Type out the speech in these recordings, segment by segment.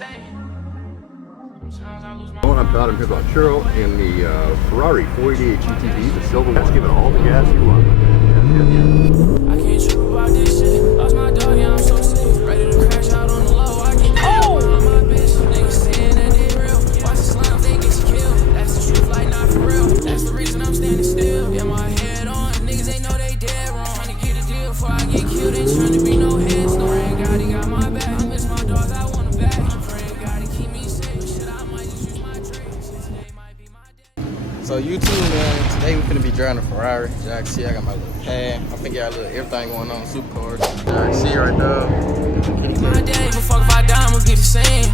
I'm Todd. I'm here about Churro in the Ferrari 488 GTB, the silver one. Let's give it all the gas you want. I can't trip about this shit. Lost my dog, yeah, I'm so sick. Ready to crash out on the low. I get on my bitch. Niggas saying that they real. Watch the slime, they get you killed. That's the truth, like not for real. That's the reason I'm standing still. Get my head on. Niggas ain't know they dead wrong. Trying to get a deal before I get killed. Ain't trying to be no head stone. Ain't God, he got my back. I miss my dogs, I want them back. I'm praying God to keep me safe. Shit, I might just use my tricks. Today might be my day. So YouTube, man, today we finna be driving a Ferrari. As y'all can see, I got my little pad. I think got a little everything going on, supercars. Y'all can see right now. My day, but fuck if I die, I'ma be the same.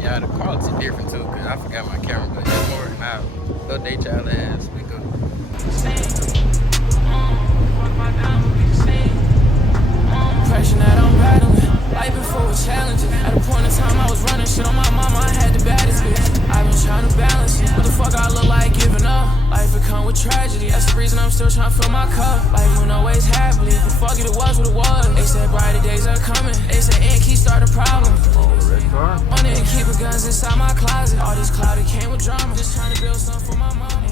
Yeah, the quality different too, cause I forgot my camera, but it's more now. Little day child ass, we go. Pressure that I'm battling. Life before was challenging. At a point in time I was running shit on my mama, I had the baddest bitch. I've been trying to balance it. What the fuck I look like giving up? Life would come with tragedy. That's the reason I'm still trying to fill my cup. Life won't always happily, but fuck it, it was what it was. They said brighter days are coming. They said and keep starting problems. One and keep the guns inside my closet. All this cloud it came with drama. Just trying to build something for my mama.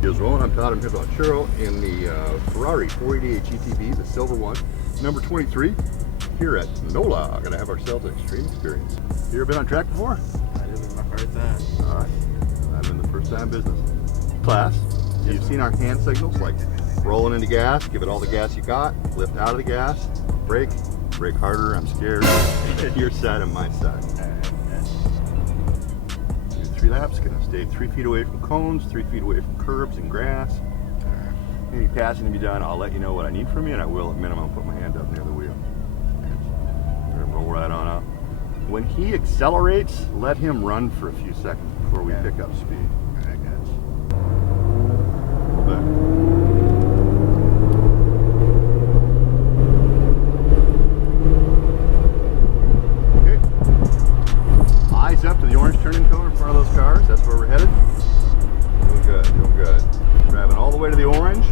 Here's Roland. I'm Todd. I'm here about Churro in the Ferrari 488 GTB, the silver one, number 23. Here at NOLA, gonna have ourselves an Xtreme Xperience. You ever been on track before? This is my first time. All right, I'm in the first time business class. You've seen our hand signals, like rolling into gas, give it all the gas you got, lift out of the gas, brake harder, I'm scared. Your side and my side. Do 3 laps, gonna stay 3 feet away from cones, 3 feet away from curbs and grass. Any passing to be done, I'll let you know what I need from you, and I will at minimum put my hand up near the wheel. Roll right on up. When he accelerates, let him run for a few seconds before we pick up speed. A little bit. Okay. Eyes up to the orange turning cone in front of those cars. That's where we're headed. Doing good, doing good. Driving all the way to the orange,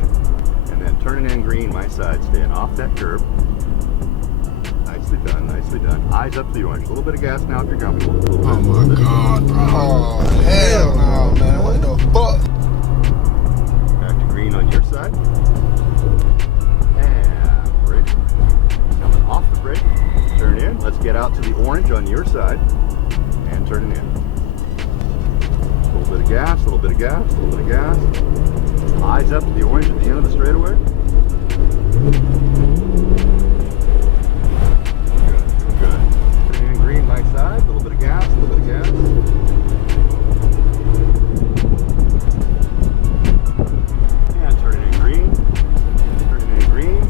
and then turning in green, my side, staying off that curb. Nicely done, nicely done. Eyes up to the orange. A little bit of gas now if you're comfortable. Oh my God, bro. Oh, hell no, man. What the fuck? Back to green on your side. And brake. Coming off the brake. Turn in. Let's get out to the orange on your side. And turning in. A little bit of gas, a little bit of gas, a little bit of gas. Eyes up to the orange at the end of the straightaway. Side, a little bit of gas, a little bit of gas. And turn it in green. Turn it in green.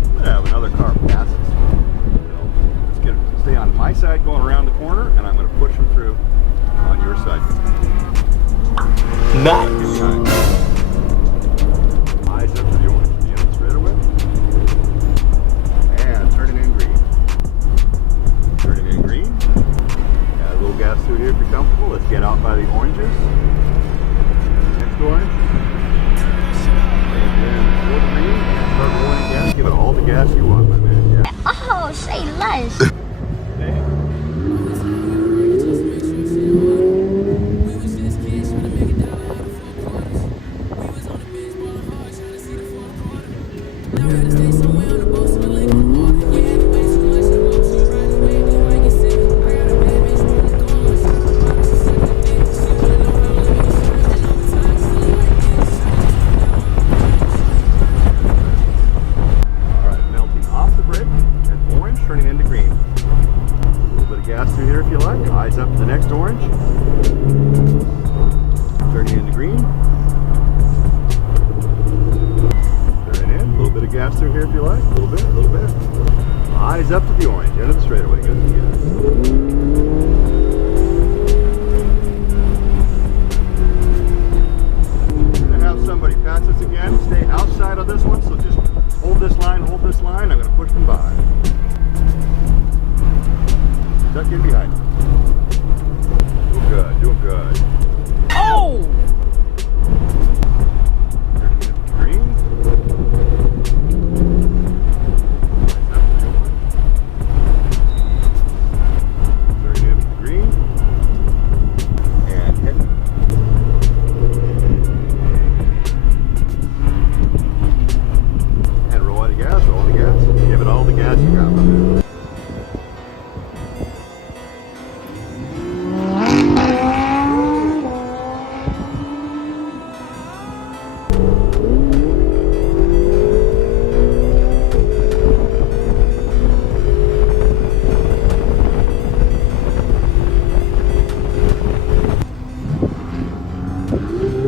I'm gonna have another car pass us. Let's stay on my side going around the corner, and I'm gonna push them through on your side. Nice. Eyes up to the orange, the end of the straightaway. Turning in green. Turning in green. Add a little gas through here if you're comfortable. Let's get out by the oranges. Next orange. And then go green and start rolling gas. Give it all the gas you want, my man. Yeah. Oh, say less. Turning into green. A little bit of gas through here if you like. Eyes up to the next orange. Turning into green. Turning in. A little bit of gas through here if you like. A little bit, a little bit. Eyes up to the orange. End of the straightaway. Good to gas. We're going to have somebody pass us again. Stay outside of this one, so just hold this line, hold this line. I'm going to push them by. Duck in behind. Doing good, doing good. Oh!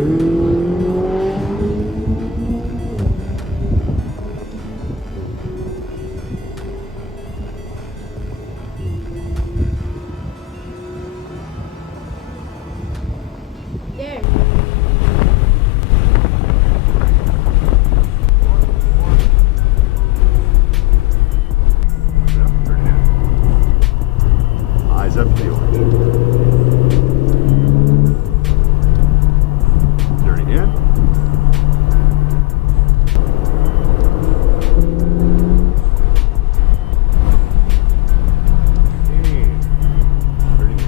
Eyes up to the orange. Turning in. Turning in.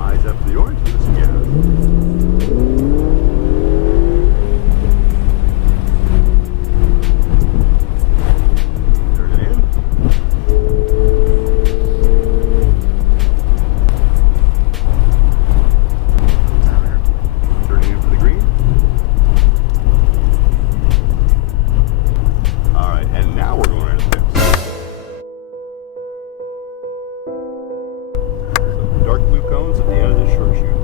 Eyes up to the orange. Give us some gas. Dark blue cones at the end of this short shoot.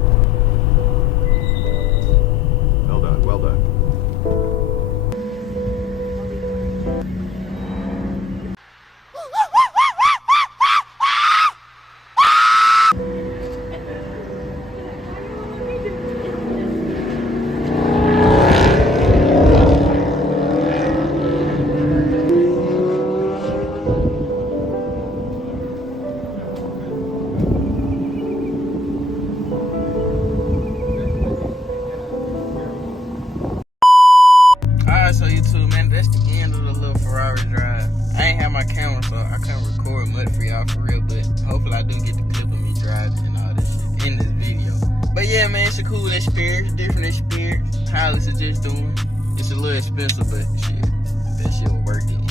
Well done, well done. Alright, so YouTube, man, that's the end of the little Ferrari drive. I ain't have my camera, so I couldn't record much for y'all for real, but hopefully I do get the clip of me driving and all this shit in this video. But yeah, man, it's a cool experience, different experience. Highly suggest doing. It's a little expensive, but shit, that shit will work it.